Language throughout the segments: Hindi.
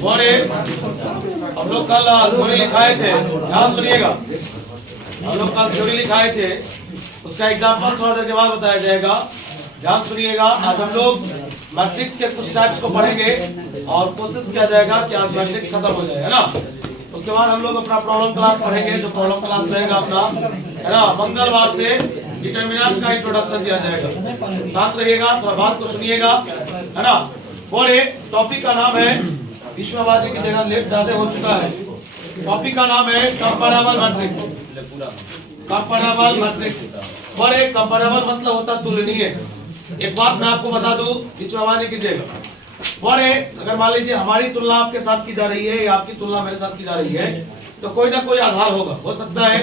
बोले हम लोग कल थ्योरी लिखाए थे, ध्यान सुनिएगा। हम लोग कल थ्योरी लिखाए थे, उसका एग्जांपल थोड़ा देर के बाद बताया जाएगा। ध्यान सुनिएगा। आज हम लोग मैट्रिक्स के कुछ टाइप्स को पढ़ेंगे और कोशिश किया जाएगा कि आज मैट्रिक्स खत्म हो जाए, है ना। उसके बाद हम लोग अपना प्रॉब्लम क्लास पढ़ेंगे, जो प्रॉब्लम क्लास रहेगा अपना, है ना, मंगलवार से डिटरमिनेंट का इंट्रोडक्शन दिया जाएगा। शांत रहिएगा, थोड़ा बात को सुनिएगा, है ना। बोले टॉपिक का नाम है, बीच में आवाज की जगह लेट ज्यादा हो चुका है। टॉपिक का नाम है कंपैरेबल मैट्रिक्स। Comparable matrix. बोले कंपैरेबल मतलब होता तुलनीय। एक बात मैं आपको बता दूं, बीच में आवाज नहीं कीजिएगा। बोले अगर मान लीजिए हमारी तुलना आपके साथ की जा रही है या आपकी तुलना मेरे साथ की जा रही है, तो कोई ना कोई आधार होगा। हो सकता है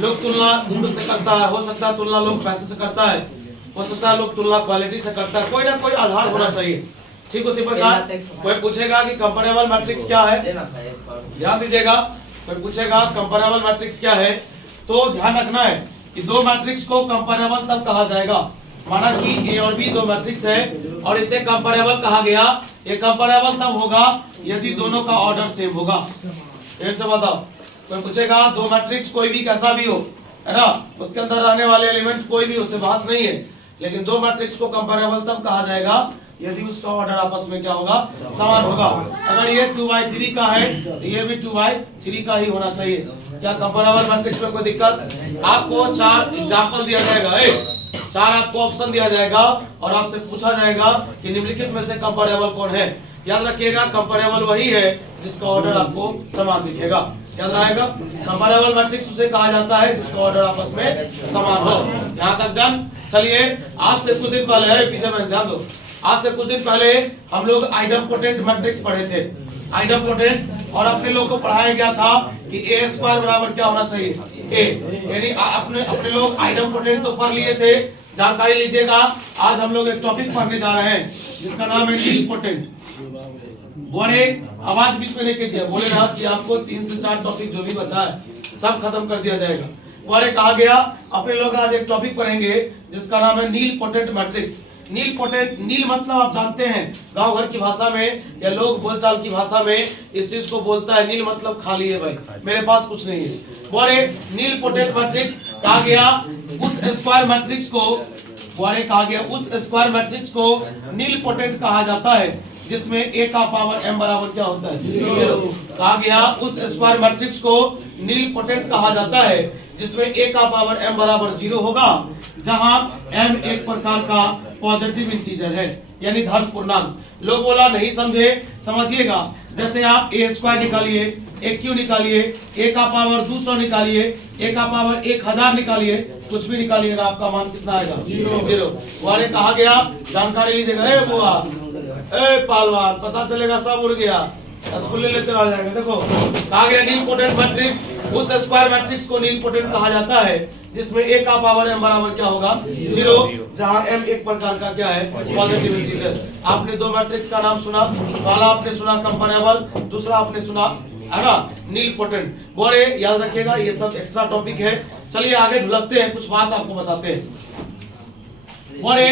लोग तुलना उम्र से करता है, हो सकता है तुलना लोग पैसे से करता है, हो सकता है लोग तुलना क्वालिटी से करता है। कोई ना कोई आधार होना चाहिए। ठीक उसी प्रकार कोई पूछेगा कि कंपैरेबल मैट्रिक्स क्या है, ध्यान दीजिएगा। कोई पूछेगा कंपैरेबल मैट्रिक्स क्या है, तो ध्यान रखना है कि दो मैट्रिक्स को कंपैरेबल तब कहा जाएगा, माना कि ए और बी दो मैट्रिक्स है और इसे कंपैरेबल कहा गया। ये कंपैरेबल तब होगा यदि दोनों का ऑर्डर सेम होगा। फिर से बताओ, कोई पूछेगा दो मैट्रिक्स कोई भी कैसा भी हो, है ना, उसके अंदर रहने वाले एलिमेंट कोई भी, उससे बहस नहीं है, लेकिन दो मैट्रिक्स को कंपैरेबल तब कहा जाएगा यदि उसका ऑर्डर आपस में क्या होगा, समान होगा। अगर ये 2/3 का है तो ये भी 2/3 का ही होना चाहिए। क्या कंपैरेबल मैट्रिक्स में कोई दिक्कत? आपको 4 एग्जांपल दिया जाएगा, 4 आपको ऑप्शन दिया जाएगा और आपसे पूछा जाएगा कि निम्नलिखित में से कंपैरेबल कौन है। याद रखिएगा कंपैरेबल वही है जिसका ऑर्डर आपको समान दिखेगा। याद रहेगा, कंपैरेबल मैट्रिक्स उसे कहा जाता है जिसका ऑर्डर आपस में समान हो। यहाँ तक डन। चलिए आज से कुछ दिन पहले, पीछे में ध्यान दो, आज से कुछ दिन पहले हम लोग आइडमपोटेंट मैट्रिक्स पढ़े थे। आइडमपोटेंट, और अपने लोग को पढ़ाया गया था कि ए स्क्वायर बराबर क्या होना चाहिए, ए। यानी अपने लोग आइडमपोटेंट तो पढ़ लिए थे, जानकारी लीजिएगा। आज हम लोग एक टॉपिक पढ़ने जा रहे हैं जिसका नाम है नीलपोटेंट। बोले आवाज बीच में नहीं कीजिए, बोले ना कि आपको 3 से 4 टॉपिक जो भी बचा है सब खत्म कर दिया जाएगा। बोले कहा गया अपने लोग आज एक टॉपिक पढ़ेंगे जिसका नाम है नीलपोटेंट मैट्रिक्स। नीलपोटेंट, नील मतलब आप जानते हैं गांव घर की भाषा में या लोग बोलचाल की भाषा में इस चीज को बोलता है, नील मतलब खाली है भाई, मेरे पास कुछ नहीं है। बोले नीलपोटेंट मैट्रिक्स कहा गया उस स्क्वायर मैट्रिक्स को, बोले कहा गया उस स्क्वायर मैट्रिक्स को नीलपोटेंट कहा जाता है जिसमें a का पावर m बराबर क्या होता है, 0। कहा गया उस स्क्वायर मैट्रिक्स को नीलपोटेंट कहा जाता है जिसमें a का पावर m बराबर 0 होगा, जहां m एक प्रकार का पॉजिटिव इंटीजर है, यानी धन पूर्णांक। लोग बोला नहीं समझे, समझिएगा। जैसे आप a स्क्वायर निकालिए, a क्यू निकालिए, a का पावर 200 निकालिए, a का पावर 1000 निकालिए, कुछ भी निकालिएगा आपका मान कितना आएगा, 0। वाले कहा गया जानकारी लीजिएगा। ए बुआ, ए पहलवान, पता चलेगा सब उड़ गया, स्कूल लेते आ जाएंगे। देखो कहा गया नीलपोटेंट मैट्रिक्स, उस स्क्वायर मैट्रिक्स को नीलपोटेंट कहा जाता है जिसमें a का पावर m बराबर क्या होगा, 0, जहां m एक प्रकार का क्या है, पॉजिटिव इंटीजर। आपने दो मैट्रिक्स का नाम सुना, पहला आपने सुना कंपैरेबल, दूसरा आपने सुना, है ना, नीलपोटेंट। बोले याद रखिएगा ये सब एक्स्ट्रा टॉपिक है। चलिए आगे ढुलकते हैं, कुछ बात आपको बताते हैं। बोले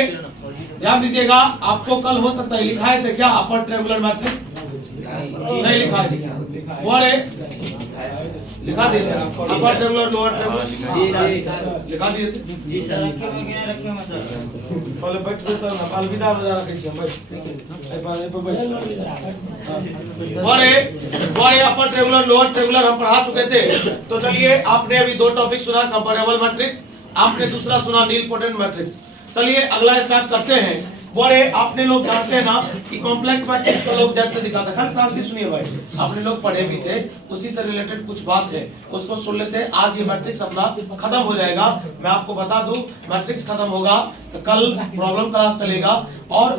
ध्यान दीजिएगा, आपको कल हो सकता है लिखाए थे क्या अपर ट्रायंगुलर मैट्रिक्स, नहीं लिखा है। बोले लिखा दिए थे अपर ट्रायंगुलर लोअर ट्रायंगुलर, लिखा दिए थे जी सर। रखे मैं सर, पहले बैठ के तो अलविदा बजा रखे छी भाई। बोले अपर ट्रायंगुलर लोअर ट्रायंगुलर हम पढ़ा चुके थे। तो चलिए आपने अभी 2 टॉपिक सुना, कंपैरेबल मैट्रिक्स, आपने दूसरा सुना नीलपोटेंट मैट्रिक्स। चलिए अगला स्टार्ट करते हैं। बोले आपने लोग जानते हैं ना कि कॉम्प्लेक्स मैट्रिक्स को लोग जैसे दिखाते हैं, हर शांति सुनिए भाई, आपने लोग पढ़े भी थे, उसी से रिलेटेड कुछ बात है उसको सुन लेते हैं। आज ये मैट्रिक्स अपना खत्म हो जाएगा। मैं आपको बता दूं मैट्रिक्स खत्म होगा तो कल प्रॉब्लम क्लास चलेगा और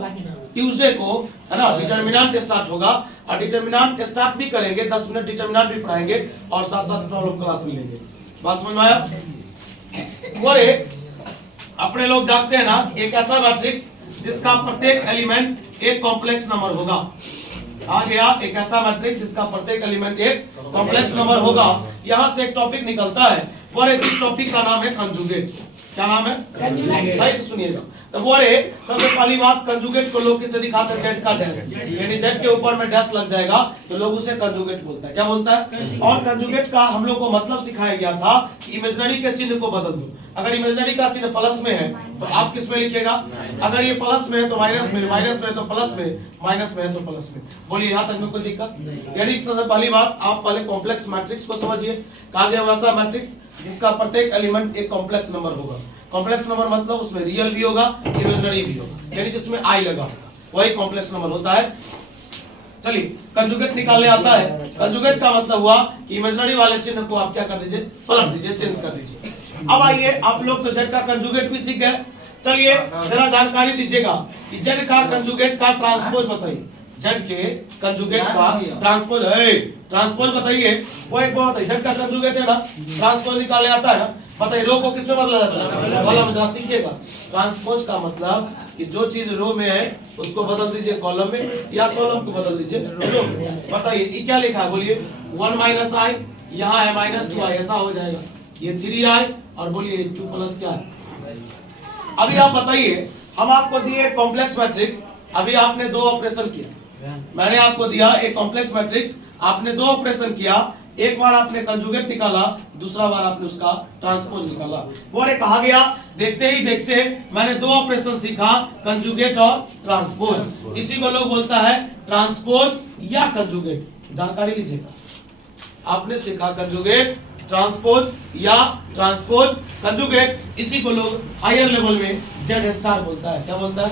ट्यूसडे को, है ना, डिटरमिनेंट स्टार्ट होगा और डिटरमिनेंट स्टार्ट भी करेंगे, 10 मिनट डिटरमिनेंट भी पढ़ाएंगे और साथ साथ प्रॉब्लम क्लास भी लेंगे। बात समझ में आया? बोले अपने लोग जानते हैं ना एक ऐसा मैट्रिक्स जिसका प्रत्येक एलिमेंट एक कॉम्प्लेक्स नंबर होगा। आ गया एक ऐसा मैट्रिक्स जिसका प्रत्येक एलिमेंट एक कॉम्प्लेक्स नंबर होगा। यहां से एक टॉपिक निकलता है और जिस टॉपिक का नाम है कंजुगेट। क्या नाम है? सही से सुनिएगा। तो बोले सबसे पहली बात कंजुगेट को लोग किसे दिखाते हैं, जेड का डैश, यानी जेड के ऊपर में डैश लग जाएगा तो लोग उसे कंजुगेट बोलता है। क्या बोलता है? और कंजुगेट का हम लोग को मतलब सिखाया गया था कि इमेजिनरी के चिन्ह को बदल दो। अगर इमेजिनरी का चिन्ह प्लस में है तो आप किस में लिखिएगा, अगर ये प्लस में है तो माइनस में, माइनस में है तो प्लस में, माइनस में है तो प्लस में। बोलिए यहाँ तक में कोई दिक्कत? यानी सबसे पहली बात आप पहले कॉम्प्लेक्स मैट्रिक्स को समझिए। कहा गया वैसा मैट्रिक्स जिसका प्रत्येक एलिमेंट एक कॉम्प्लेक्स नंबर होगा। कॉम्प्लेक्स नंबर मतलब उसमें रियल भी होगा, इमेजिनरी भी होगा, यानी जिसमें आई लगा होगा वही कॉम्प्लेक्स नंबर होता है। चलिए कंजुगेट निकालने आता है। कंजुगेट का मतलब हुआ कि इमेजिनरी वाले चिन्ह को आप क्या कर दीजिए, पलट दीजिए, चेंज कर दीजिए। अब आइए आप लोग तो जेड का कंजुगेट भी सीख गए, चलिए जरा जानकारी दीजिएगा कि जेड का कंजुगेट का ट्रांसपोज बताइए। जेड के कंजुगेट का ट्रांसपोज है, ट्रांसपोज बताइए। वो एक बात है, जेड का कंजुगेट है ना, ट्रांसपोज निकालने आता है ना, बताइए रो को किसमें बदला जाता है, वाला में जरा सीखिएगा। ट्रांसपोज का मतलब कि जो चीज रो में है उसको बदल दीजिए कॉलम में, या कॉलम को बदल दीजिए रो में। बताइए ये क्या लिखा है, बोलिए 1 माइनस आई, यहाँ है माइनस 2i, ऐसा हो जाएगा। ये 3i और बोलिए 2 प्लस क्या है। अभी आप बताइए, हम आपको दिए कॉम्प्लेक्स मैट्रिक्स, अभी आपने दो ऑपरेशन किया, मैंने आपको दिया एक कॉम्प्लेक्स मैट्रिक्स, आपने दो ऑपरेशन किया, एक बार आपने कंजुगेट निकाला, दूसरा बार आपने उसका ट्रांसपोज निकाला। बोले कहा गया देखते ही देखते मैंने दो ऑपरेशन सीखा, कंजुगेट और ट्रांसपोज। इसी को लोग बोलता है ट्रांसपोज या कंजुगेट। जानकारी लीजिएगा, आपने सीखा कंजुगेट, ट्रांसपोज या ट्रांसपोज कंजुगेट, इसी को लोग हायर लेवल में जेड स्टार बोलता है। क्या बोलता है?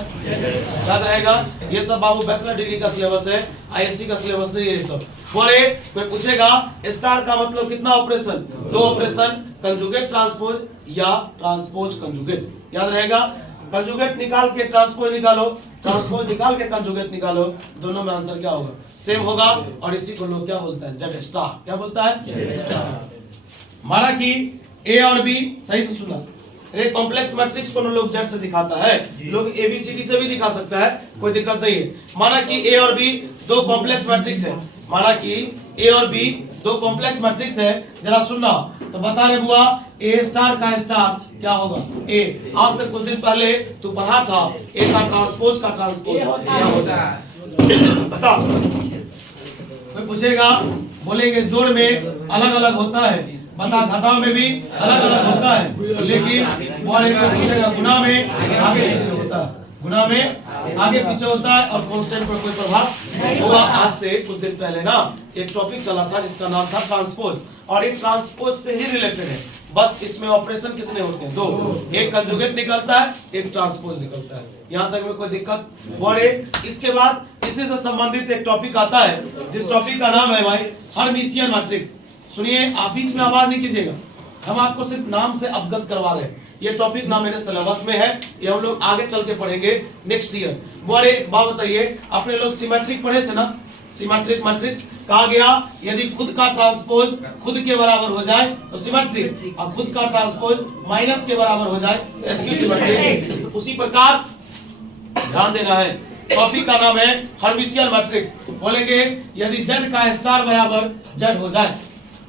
याद रहेगा, ये सब बाबू बैचलर डिग्री का सिलेबस है, आईएससी का सिलेबस नहीं है ये सब। बोले कोई पूछेगा स्टार का मतलब कितना ऑपरेशन, दो ऑपरेशन, कंजुगेट ट्रांसपोज या ट्रांसपोज कंजुगेट। याद रहेगा, कंजुगेट निकाल के ट्रांसपोज निकालो, ट्रांसपोज निकाल के कंजुगेट निकालो, दोनों में आंसर क्या होगा, सेम होगा। और इसी को लोग क्या बोलता है, जेड स्टार। क्या बोलता है? Z star. माना कि ए और बी, सही से सुना, एक कॉम्प्लेक्स मैट्रिक्स को लोग जेड से दिखाता है, लोग एबीसीडी से भी दिखा सकता है, कोई दिक्कत नहीं है। माना कि ए और बी दो कॉम्प्लेक्स मैट्रिक्स है, माना कि ए और बी दो कॉम्प्लेक्स मैट्रिक्स है, जरा सुनना तो बता रहे बुआ, ए स्टार का स्टार क्या होगा, ए। आज से कुछ दिन पहले तू पढ़ा था ए का ट्रांसपोज का ट्रांसपोज क्या होता है, बता। कोई पूछेगा, बोलेंगे जोड़ में अलग अलग होता है, बता घटाव में भी अलग अलग होता है, लेकिन वो एक पूछेगा गुना में आगे पीछे होता है, गुना में आगे पीछे होता है और कांस्टेंट पर कोई प्रभाव नहीं होगा। आज से कुछ दिन पहले ना एक टॉपिक चला था जिसका नाम था ट्रांसपोज, और एक ट्रांसपोज से ही रिलेटेड है, बस इसमें ऑपरेशन कितने होते हैं, दो, एक कंजुगेट निकलता है, एक ट्रांसपोज निकलता है। यहाँ तक में कोई दिक्कत? और इसके बाद इसी से संबंधित एक टॉपिक आता है जिस टॉपिक का नाम है भाई हर्मिशियन मैट्रिक्स। सुनिए, आप बीच में आवाज नहीं कीजिएगा, हम आपको सिर्फ नाम से अवगत करवा रहे हैं। ये टॉपिक ना मेरे सिलेबस में है, ये हम लोग आगे चल के पढ़ेंगे नेक्स्ट ईयर। बोले बात बताइए, अपने लोग सिमेट्रिक पढ़े थे ना, सिमेट्रिक मैट्रिक्स कहा गया यदि खुद का ट्रांसपोज खुद के बराबर हो जाए तो सिमेट्रिक, और खुद का ट्रांसपोज माइनस के बराबर हो जाए एसक्यू सिमेट्रिक। उसी प्रकार ध्यान देना है, टॉपिक का नाम है हर्मिशियन मैट्रिक्स। बोलेंगे यदि जेड का स्टार बराबर जेड हो जाए,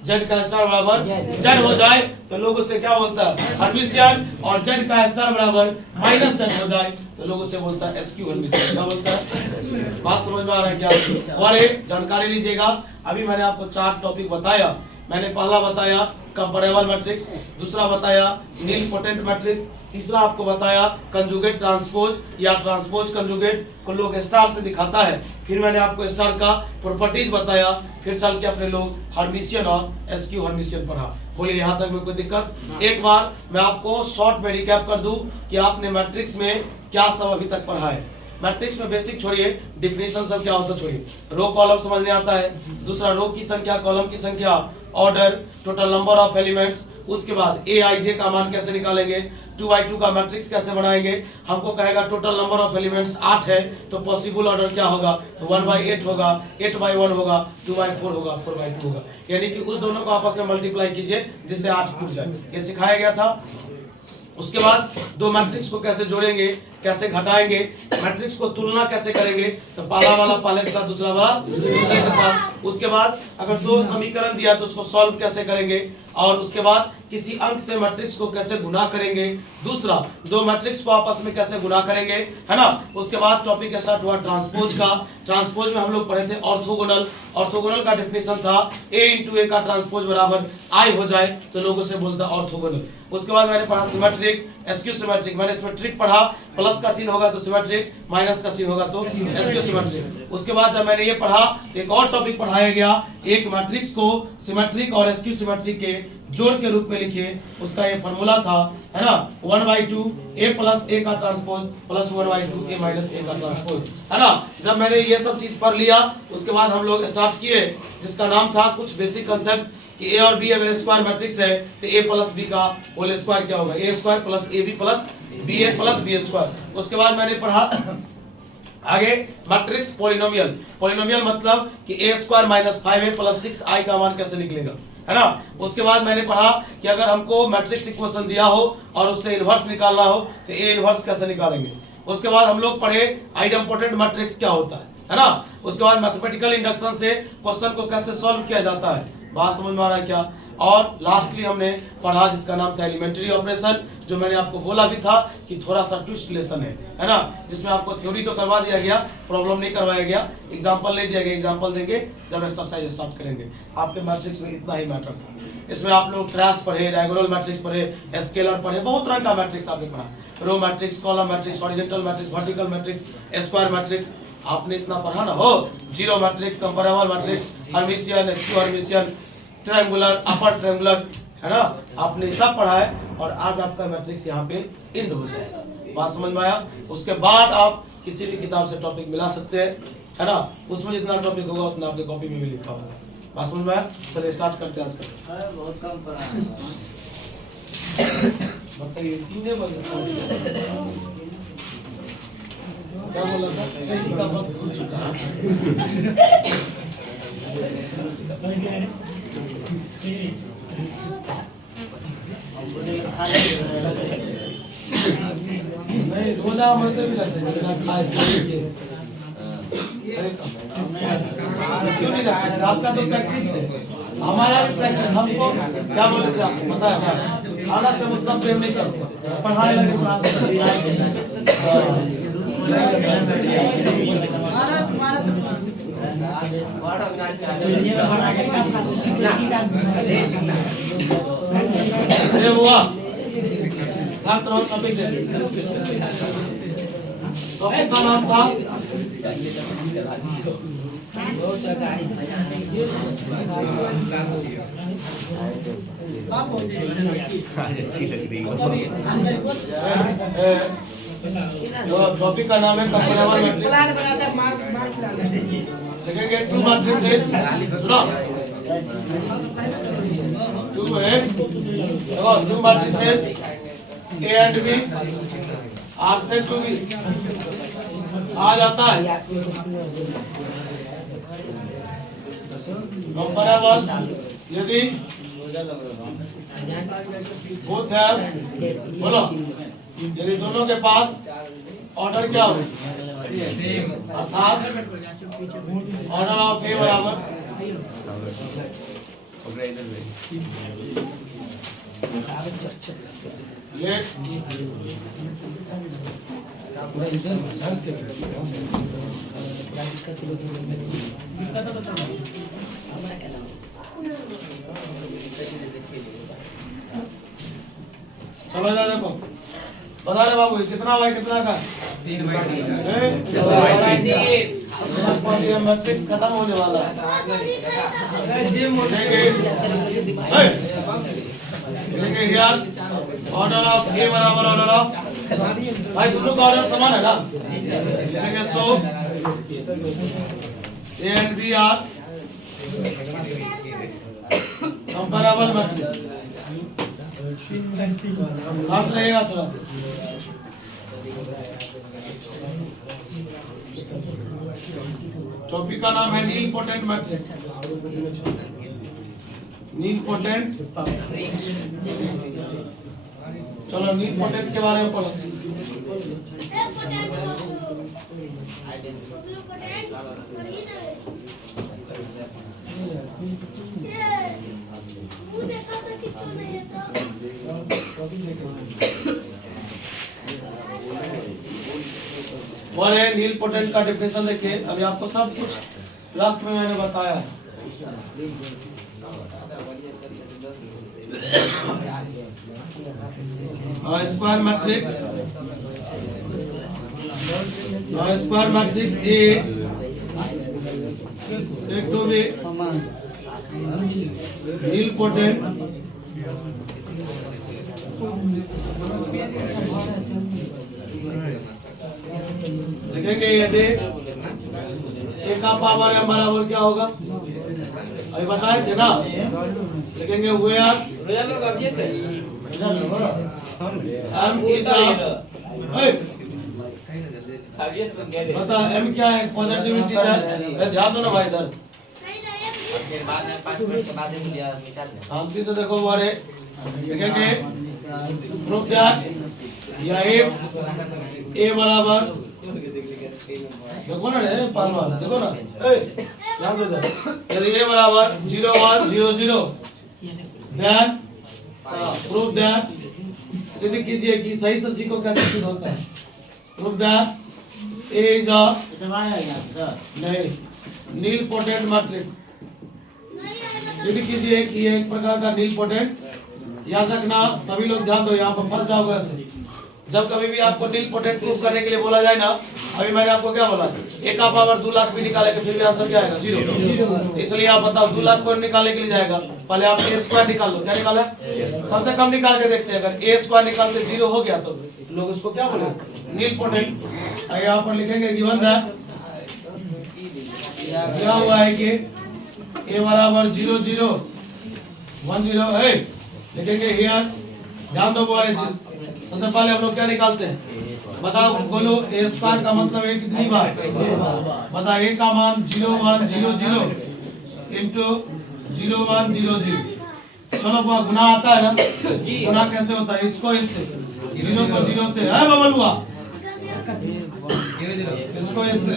जेड का स्टार बराबर जेड हो जाए तो लोग उसे क्या बोलता है, हर्मिशियन, और जेड का स्टार बराबर माइनस जेड हो जाए तो लोग उसे बोलता है एसक्यू हर्मिशियन। क्या बोलता है? बात समझ में आ रहा है क्या? और एक जानकारी लीजिएगा, अभी मैंने आपको 4 टॉपिक बताया। मैंने पहला बताया कंपैरेबल मैट्रिक्स, दूसरा बताया नीलपोटेंट मैट्रिक्स, तीसरा आपको बताया कंजुगेट ट्रांसपोज या ट्रांसपोज कंजुगेट को लोग स्टार से दिखाता है, फिर मैंने आपको स्टार का प्रॉपर्टीज बताया, फिर चल के अपने लोग हर्मिशियन और एसक्यू हर्मिशियन पढ़ा। बोलिए यहाँ तक में कोई दिक्कत? एक बार मैं आपको शॉर्ट में रिकैप कर दूं कि आपने मैट्रिक्स में क्या सब अभी तक पढ़ा है। मैट्रिक्स में बेसिक छोड़िए, डिफिनेशन सब क्या होता है छोड़िए, रो कॉलम समझने आता है, दूसरा रो की संख्या, कॉलम की संख्या, order, total number of elements, उसके बाद ए आई जे का मान कैसे निकालेंगे, 2x2 का मैट्रिक्स कैसे बनाएंगे। हमको कहेगा टोटल नंबर ऑफ एलिमेंट्स 8 है तो पॉसिबल ऑर्डर क्या होगा, तो 1/8 होगा, 8/1 होगा, 2/4 होगा, 4/2 होगा, यानी कि उस दोनों को आपस में मल्टीप्लाई कीजिए जिससे 8 टूट जाए, ये सिखाया गया था। उसके बाद दो मैट्रिक्स को कैसे जोड़ेंगे, कैसे घटाएंगे, मैट्रिक्स को तुलना कैसे करेंगे, तो पहला वाला पहले के साथ, दूसरा वाला दूसरे के साथ। उसके बाद अगर दो समीकरण दिया तो उसको सॉल्व कैसे करेंगे, और उसके बाद किसी अंक से मैट्रिक्स को कैसे गुना करेंगे, दूसरा दो मैट्रिक्स को आपस में कैसे गुना करेंगे, है ना। उसके बाद टॉपिक स्टार्ट हुआ ट्रांसपोज का। ट्रांसपोज में हम लोग पढ़े थे ऑर्थोगोनल। ऑर्थोगोनल का डेफिनेशन था a इंटू ए का ट्रांसपोज बराबर I हो जाए तो लोगों से बोलता ऑर्थोगोनल। उसके बाद मैंने पढ़ा सिमेट्रिक, एस्क्यू सिमेट्रिक। मैंने इसमें ट्रिक पढ़ा, प्लस का चिन्ह होगा तो सिमेट्रिक, माइनस का चिन्ह होगा तो एस्क्यू सिमेट्रिक। उसके बाद जब मैंने ये पढ़ा, एक और टॉपिक पढ़ाया गया, एक मैट्रिक्स को सिमेट्रिक और एस्क्यू सिमेट्रिक के जोड़ के रूप में लिखिए। उसका ये फॉर्मूला था, है ना, 1/2 a प्लस a का transpose plus 1/2 a minus a का ट्रांसपोज, है ना। जब मैंने ये सब चीज पढ़ लिया, उसके बाद हम लोग स्टार्ट किए जिसका नाम था कुछ बेसिक कंसेप्ट कि a और b अगर स्क्वायर मैट्रिक्स है तो a प्लस b का होल स्क्वायर क्या होगा, a square plus ab plus ba plus b square. उसके बाद मैंने पढ़ा आगे मैट्रिक्स पॉलिनोमियल। पॉलिनोमियल मतलब कि a square minus 5a plus 6i का मान कैसे निकलेगा, है ना। उसके बाद मैंने पढ़ा कि अगर हमको मैट्रिक्स इक्वेशन दिया हो और उससे इनवर्स निकालना हो तो a इनवर्स कैसे निकालेंगे। उसके बाद हम लोग पढ़े आइडेम्पोटेंट मैट्रिक्स क्या होता है ना। उसके बाद मैथमेटिकल इंडक्शन से क्वेश्चन को कैसे सॉल्व किया जाता है, बात समझ में आ रहा है क्या। और लास्टली हमने पढ़ा जिसका नाम था एलिमेंट्री ऑपरेशन, जो मैंने आपको बोला भी था कि थोड़ा सा ट्विस्ट लेसन है ना, जिसमें आपको थ्योरी तो करवा दिया गया, प्रॉब्लम नहीं करवाया गया, एग्जांपल नहीं दिया गया। एग्जांपल देंगे जब एक्सरसाइज स्टार्ट करेंगे। आपके मैट्रिक्स में इतना ही मैटर था। इसमें आप लोग ट्रेस पढ़े, डायगोनल मैट्रिक्स पढ़े, स्केलर पढ़े, बहुत तरह का मैट्रिक्स आपने पढ़ा, row matrix, column matrix, horizontal matrix, vertical matrix, square matrix, आपने इतना पढ़ा ना हो। Zero matrix, comparable matrix, Hermitian, skew Hermitian, triangular, upper triangular, है ना, आपने सब पढ़ा है। और आज आपका मैट्रिक्स यहाँ पे एंड हो जाएगा। बात समझ में आया। उसके बाद आप किसी भी किताब से टॉपिक मिला सकते हैं, है ना, उसमें जितना टॉपिक होगा उतना आपके कॉपी में भी लिखा होगा। बात समझ में आया। चलिए स्टार्ट करते हैं आज का। बहुत कम पढ़ा बताइए 3 बजे क्या बोला था, सही का वक्त हो चुका है। नहीं रोजा हम से भी रख सकते हैं, खाए से क्यों नहीं रख सकते, आपका तो प्रैक्टिस है, हमारा भी प्रैक्टिस। हमको क्या बोले थे आपको पता है ना, खाना से मतलब प्रेम नहीं करते, पढ़ाने लगे हुआ सात टॉपिक टॉपिक का नाम था टॉपिक का नाम है कंपैरेबल मैट्रिक्स। देखेंगे टू मैट्रिक्स है, सुनो टू है, देखो टू मैट्रिक्स है, ए एंड बी, आर से टू बी आ जाता है। कंपैरेबल यदि बोथ है, बोलो यदि दोनों के पास ऑर्डर क्या हो, अर्थात ऑर्डर ऑफ ए बराबर लेट चलो ना, देखो बता रहे बाबू कितना हुआ, कितना का 3/3 मैट्रिक्स खत्म होने वाला है। देखिए यार ऑर्डर ऑफ ए बराबर ऑर्डर ऑफ, भाई दोनों का ऑर्डर समान है ना। देखिए so A and B are comparable matrix, साथ रहेगा थोड़ा। टॉपिक का नाम है नीलपोटेंट मैट्रिक्स। नीलपोटेंट, चलो नीलपोटेंट के बारे में पढ़ो। और है नील पोटेंट का डेफिनेशन देखिए। अभी आपको सब कुछ लास्ट में मैंने बताया है। Square matrix A said to be nilpotent लिखेंगे यदि A का पावर m बराबर क्या होगा, अभी बताए थे ना। लिखेंगे where m is बता m क्या है, पॉजिटिव इंटीजर। ध्यान दो ना भाई इधर, शांति से देखो। बारे लिखेंगे प्रूफ दैट या a बराबर, देखो ना रे पालवा, देखो ना ध्यान दो। यदि a बराबर 0 1 0 0 देन प्रूफ दैट, सिद्ध कीजिए कि सही से सीखो कैसे सिद्ध होता है। Proof that A is a नहीं नील पोटेंट मैट्रिक्स। सिद्ध कीजिए कि ये एक प्रकार का नील पोटेंट। याद रखना सभी लोग, ध्यान दो, यहाँ पर फंस जाओगे ऐसे। जब कभी भी आपको नील पोटेंट प्रूफ करने के लिए बोला जाए ना, अभी मैंने आपको क्या बोला, A का पावर 2 लाख भी निकालेंगे फिर भी आंसर क्या आएगा, 0। इसलिए आप बताओ 2 लाख को निकालने के लिए जाएगा, पहले आप A स्क्वायर निकाल लो। क्या निकाला, सबसे कम निकाल के देखते हैं। अगर A स्क्वायर निकालते 0 हो गया तो लोग उसको क्या बोले, नील पोटेंट। यहाँ पर लिखेंगे गिवन दैट क्या हुआ है कि A बराबर 0 0 1 0 है। लिखेंगे हियर, ध्यान दो बोले। सबसे पहले हम लोग क्या निकालते हैं, बताओ बोलो। A स्क्वायर का मतलब है कितनी बार, बता। A का मान 0 1 0 0 इंटू 0 1 0 0। चलो गुना आता है ना, गुना कैसे होता है, इसको इससे 0 को 0 से है बबल हुआ, इसको इससे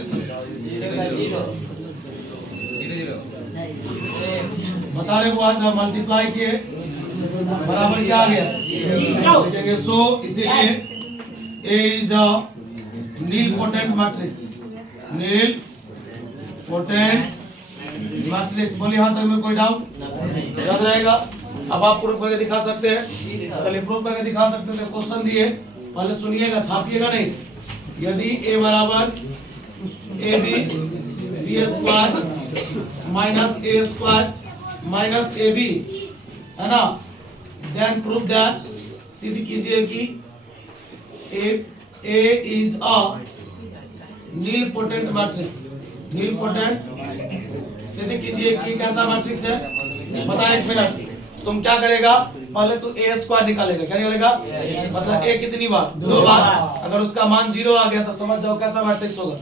बता रहे को आज मल्टीप्लाई किए बराबर क्या आ गया, लिखेंगे सो। इसीलिए A is a nilpotent matrix, nilpotent matrix. बोलिए यहाँ तक में कोई डाउट याद रहेगा। अब आप प्रूफ करके दिखा सकते हैं। चलिए प्रूफ करके दिखा सकते हैं। क्वेश्चन दिए, पहले सुनिएगा, छापिएगा नहीं। यदि A बराबर AB square minus A square minus AB है ना, देन प्रूफ दैट, सिद्ध कीजिए कि A is a nilpotent matrix. Nilpotent सिद्ध कीजिए कि कैसा मैट्रिक्स है। बता, 1 मिनट, तुम क्या करेगा, पहले तो A स्क्वायर निकालेगा। क्या निकालेगा, मतलब A कितनी बार, 2 बार। अगर उसका मान 0 आ गया तो समझ जाओ कैसा मैट्रिक्स होगा,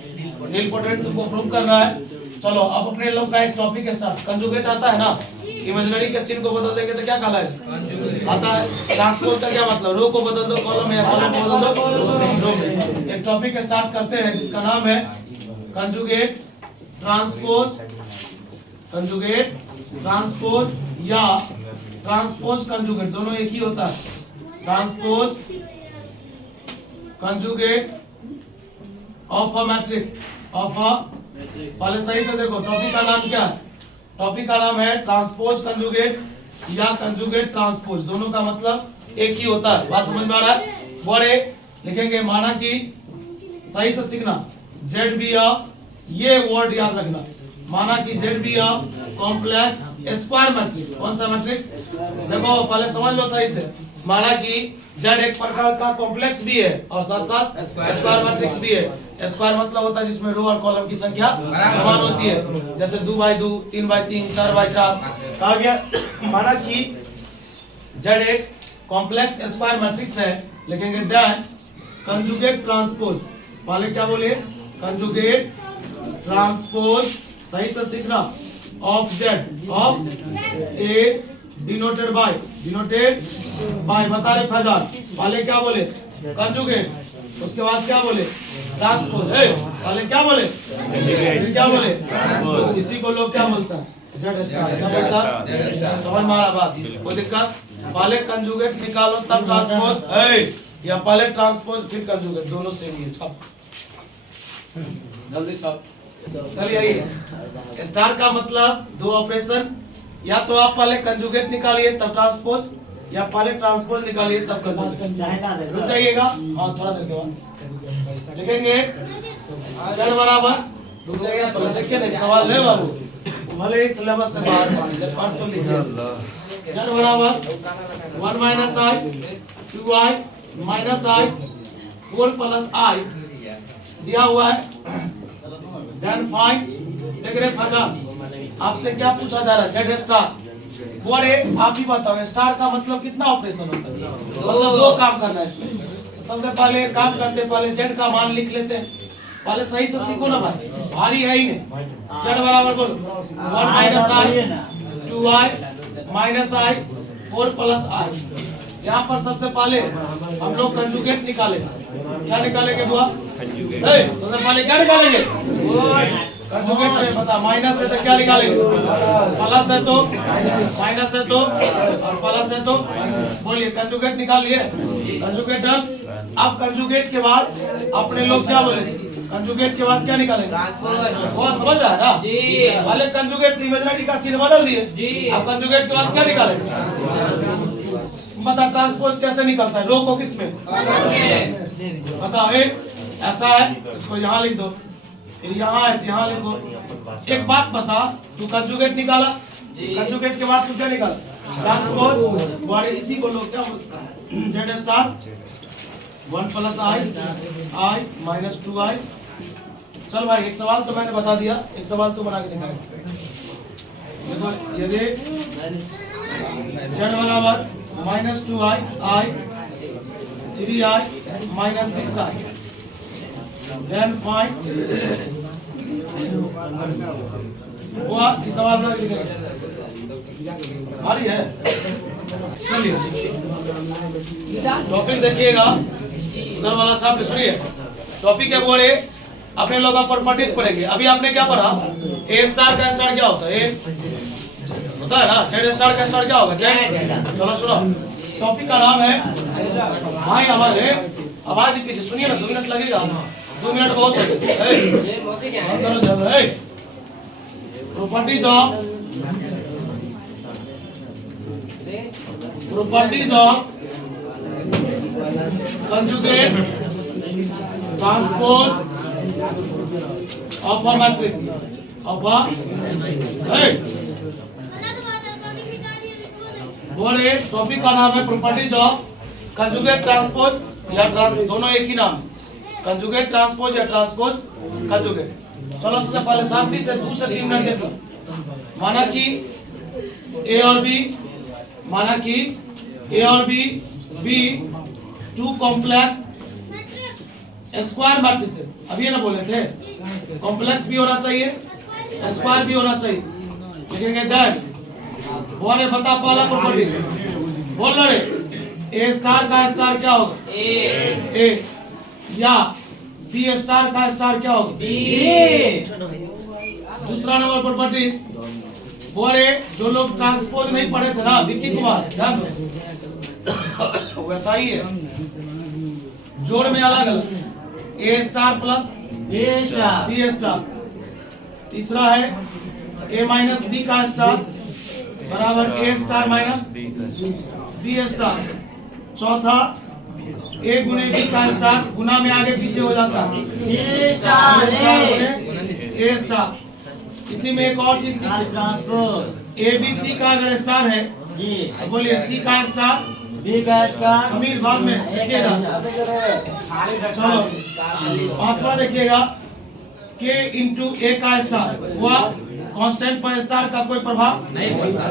नील पोटेंट। तुमको प्रूव करना है। चलो अब अपने लोग का एक टॉपिक स्टार्ट। कंजुगेट आता है ना, इमेजिनरी के चिन्ह को बदल देंगे तो क्या कहलाएगा, आता है। ट्रांसपोज का क्या मतलब, रो को बदल दो कॉलम में, या कॉलम को बदल दो रो में। एक टॉपिक स्टार्ट करते हैं जिसका नाम है कंजुगेट ट्रांसपोज, कंजुगेट ट्रांसपोज या ट्रांसपोज कंजुगेट, दोनों एक ही होता है। Transpose conjugate of a matrix, of a, पहले सही से देखो टॉपिक का नाम क्या है। टॉपिक का नाम है ट्रांसपोज कंजुगेट या कंजुगेट ट्रांसपोज, दोनों का मतलब एक ही होता है। बात समझ में आ रहा है। बड़े लिखेंगे, माना कि सही से सीखना, जेड बी अ, ये वर्ड याद रखना, माना कि Z be a complex square matrix. कौन सा मैट्रिक्स, देखो पहले समझ लो सही से। माना कि जेड एक प्रकार का कॉम्प्लेक्स भी है और साथ साथ स्क्वायर मैट्रिक्स भी है। स्क्वायर मतलब होता है जिसमें रो और कॉलम की संख्या समान होती है, जैसे 2x2 3x3 4x4 कहा गया। माना कि जेड एक कॉम्प्लेक्स स्क्वायर मैट्रिक्स है, लिखेंगे देन कंजुगेट ट्रांसपोज। पहले क्या बोले, कंजुगेट ट्रांसपोज, सही से सीखना, of Z, of is denoted by, denoted by. बता रहे फैजान, पहले क्या बोले, कंजुगेट उसके बाद क्या बोले? ट्रांसपोज। पहले क्या बोले? फिर क्या बोले? इसी को लोग क्या बोलता है? Z star. क्या बोलता? समझ में आ रहा बात? कोई दिक्कत? पहले कंजुगेट निकालो तब ट्रांसपोज, या पहले ट्रांसपोज फिर कंजुगेट, दोनों सेम ही है। छाप जल्दी छाप। चलिए आइए, स्टार का मतलब दो ऑपरेशन, या तो आप पहले कंजुगेट निकालिए तब ट्रांसपोज, या पहले ट्रांसपोज निकालिए तब कंजुगेट। रुक जाइएगा, हाँ थोड़ा सा सेवा लिखेंगे जेड बराबर। रुक जाइएगा तो देखिए ना, सवाल है बाबू, भले ही सिलेबस से बाहर पाठ तो लीजिए। जेड बराबर 1 माइनस आई 2i माइनस आई 4 प्लस आई दिया हुआ है। देन फाइंड, देख रहे फरजान, आपसे क्या पूछा जा रहा है? Z star. बोले आप ही बताओ, स्टार का मतलब कितना ऑपरेशन होता है? मतलब दो काम करना है इसमें। सबसे पहले काम करते, पहले जेड का मान लिख लेते हैं। पहले सही से सीखो ना भाई, भारी है ही नहीं। जेड बराबर बोलो 1 माइनस आई 2i माइनस आई 4 प्लस आई। यहाँ पर सबसे पहले हम लोग कंजुगेट निकालेंगे। क्या निकालेंगे बुआ? सबसे पहले क्या निकालेंगे? कंजुगेट से बता, माइनस है तो क्या निकालेंगे? प्लस है तो, माइनस है तो, और प्लस है तो। बोलिए कंजुगेट निकाल लिए, कंजुगेट डन। अब कंजुगेट के बाद अपने लोग क्या बोले? कंजुगेट के बाद क्या निकालेंगे? वो समझ रहा है ना? पहले कंजुगेट इमेजिनरी का चिन्ह बदल दिए, अब कंजुगेट के बाद क्या निकालेंगे? बता ट्रांसपोज कैसे निकलता है? रो को किस में? बताओ। ऐसा है, इसको यहाँ लिख दो, फिर यहाँ है यहाँ लिखो। एक बात बता, तू कंजुगेट निकाला, कंजुगेट के बाद तू क्या निकाला? ट्रांसपोज। बड़े इसी को लोग क्या बोलता है? जेड स्टार 1 प्लस आई माइनस 2i। चल भाई, एक सवाल तो मैंने बता दिया, एक सवाल तू बना के दिखाएगा। देखो ये देख, जेड बराबर minus 2i i 3i minus 6i। Then find, वो आपकी सवाल बना के दिखाएगा। भारी है। चलिए टॉपिक देखिएगा, उधर वाला साहब ने सुनिए। टॉपिक है बोले अपने लोग प्रॉपर्टीज पढ़ेंगे। अभी आपने क्या पढ़ा? ए स्टार का स्टार क्या होता है? ए होता है ना। जेड स्टार का स्टार क्या होगा? जेड। चलो सुनो, टॉपिक का नाम है भाई, आवाज है, आवाज कीजिए, सुनिए ना, 2 मिनट लगेगा, 2 मिनट बहुत है। Properties of conjugate transpose of a matrix of a बोले। टॉपिक का नाम है प्रॉपर्टीज ऑफ कंजुगेट ट्रांसपोज या ट्रांसपोज, दोनों एक ही नाम, कंजुगेट ट्रांसपोज या ट्रांसपोज कंजुगेट। चलो सबसे पहले शांति से 2 से 3 मिनट देख लो। माना कि ए और बी, माना कि ए और B B 2 complex square matrices. अभी ना बोले थे कॉम्प्लेक्स भी होना चाहिए, स्क्वायर भी होना चाहिए। लिखेंगे दैट, बोले बता पहला प्रॉपर्टी, बोल रहे ए स्टार का स्टार क्या होगा? ए। या बी स्टार का स्टार क्या होगा? बी। दूसरा नंबर प्रॉपर्टी, बोले जो लोग ट्रांसपोज नहीं पढ़े थे ना, विक्की कुमार, ध्यान दो, वैसा ही है, जोड़ में अलग अलग, ए स्टार प्लस बी स्टार। तीसरा है ए माइनस बी का स्टार बराबर ए स्टार माइनस बी स्टार। चौथा ए गुने बी का स्टार, गुना में आगे पीछे हो जाता है ए स्टार। इसी में एक और चीज सीखिए, ए बी सी का अगर स्टार है, बोलिए सी का स्टार बी का स्टार, समीर बाद में देखिएगा। चलो 5वां देखिएगा, के इंटू ए का स्टार हुआ कांस्टेंट पर स्टार का कोई प्रभाव नहीं पड़ता।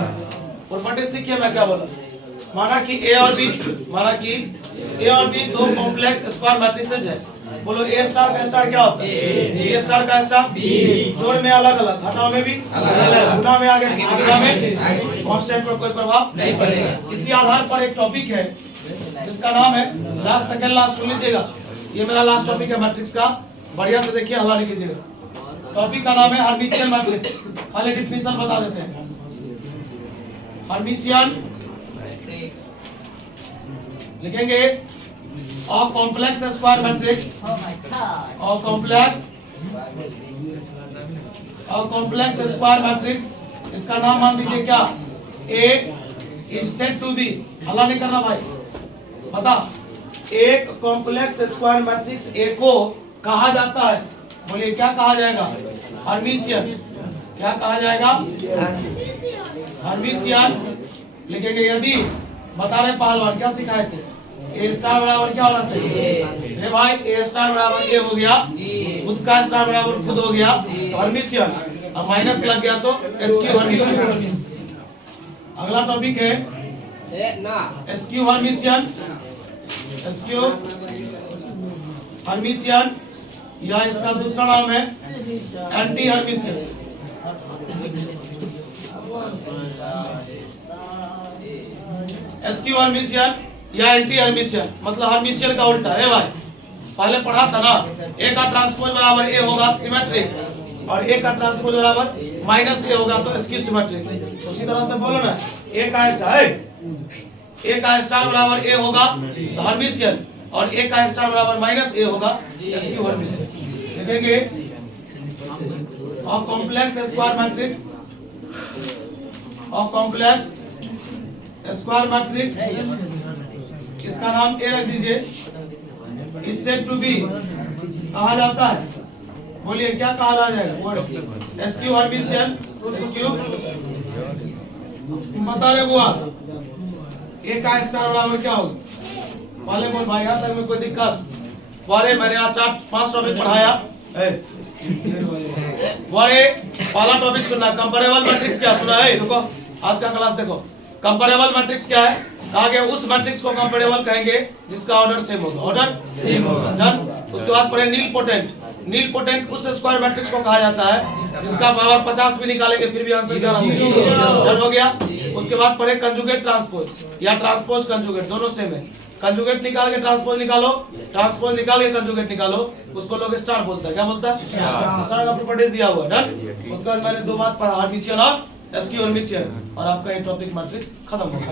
प्रॉपर्टी सीखिए मैं क्या बोला। माना कि ए और बी, माना कि ए और बी 2 कॉम्प्लेक्स स्क्वायर मैट्रिसेस है। बोलो ए स्टार का स्टार क्या होता है? ए स्टार का स्टार बी। जोड़ में अलग अलग, घटाव में भी अलग, गुना में आगे गुना में कांस्टेंट पर कोई प्रभाव नहीं पड़ेगा। इसी आधार पर एक टॉपिक है जिसका नाम है, लास्ट सेकंड लास्ट सुन लीजिएगा, ये मेरा लास्ट टॉपिक है मैट्रिक्स का, बढ़िया से देखिए, हल्ला नहीं कीजिएगा। टॉपिक का नाम है हर्मिशियन मैट्रिक्स। खाली डिफिनेशन बता देते हैं। हर्मिशियन लिखेंगे और कॉम्प्लेक्स स्क्वायर मैट्रिक्स, और कॉम्प्लेक्स स्क्वायर मैट्रिक्स, इसका नाम मान लीजिए क्या, ए इज सेड टू बी, हल्ला नहीं करना भाई, बता। एक कॉम्प्लेक्स स्क्वायर मैट्रिक्स ए को कहा जाता है, बोलिए क्या कहा जाएगा, हर्मिशियन। क्या कहा जाएगा, हर्मिशियन लिखेंगे। यदि बता रहे पहलवान क्या सिखाए थे, ए स्टार बराबर क्या होना चाहिए, अरे भाई ए स्टार बराबर ए हो गया, खुद का स्टार बराबर खुद हो गया, तो हर्मिशियन। अब माइनस लग गया तो एसक्यू हर्मिशियन। अगला टॉपिक है एसक्यू हर्मिशियन। एसक्यू हर्मिशियन या इसका दूसरा नाम है एंटी हर्मिशियन। एसक्यू हर्मिशियन या एंटी हर्मिशियन मतलब हर्मिशियन का उल्टा है भाई। पहले पढ़ा था ना, ए का ट्रांसपोज बराबर ए होगा सिमेट्रिक, और ए का ट्रांसपोज बराबर माइनस ए होगा तो एसक्यू सिमेट्रिक। उसी तरह से बोलो ना, ए का स्टार बराबर ए होगा तो हर्मिशियन, और ए का स्टार बराबर माइनस ए होगा एसक्यू हर्मिशियन। लिखेंगे और कॉम्प्लेक्स स्क्वायर मैट्रिक्स, और कॉम्प्लेक्स स्क्वायर मैट्रिक्स, इसका नाम ए रख दीजिए, इज सेड टू बी कहा जाता है, बोलिए क्या कहा जाएगा, एसक्यू हर्मिशियन। एसक्यू बता रहे बुआ, ए का स्टार बराबर क्या होगा, पहले बोल भाई, यहाँ तक में कोई दिक्कत, वारे मैंने आज 4-5 टॉपिक पढ़ाया, वारे पहला टॉपिक सुनना, कंपैरेबल मैट्रिक्स क्या सुना है, रुको आज का क्लास देखो। कंपैरेबल मैट्रिक्स क्या है, कहा गया उस मैट्रिक्स को कंपैरेबल कहेंगे जिसका ऑर्डर सेम होगा, ऑर्डर सेम होगा, डन। उसके बाद पढ़े नील पोटेंट। नील पोटेंट उस स्क्वायर मैट्रिक्स को कहा जाता है जिसका पावर 50 भी निकालेंगे फिर भी आंसर क्या होगा, डन हो गया। उसके बाद पढ़े कंजुगेट ट्रांसपोज या ट्रांसपोज कंजुगेट, दोनों सेम है। कंजुगेट निकाल के ट्रांसपोज निकालो, ट्रांसपोज निकाल के कंजुगेट निकालो, उसको लोग स्टार बोलता है, क्या बोलता है, स्टार का प्रॉपर्टीज दिया हुआ है, डन। उसके बाद मैंने 2 बात पढ़ा, हर्मिशियन और एसक्यू हर्मिशियन, और आपका ये टॉपिक मैट्रिक्स खत्म हो गया।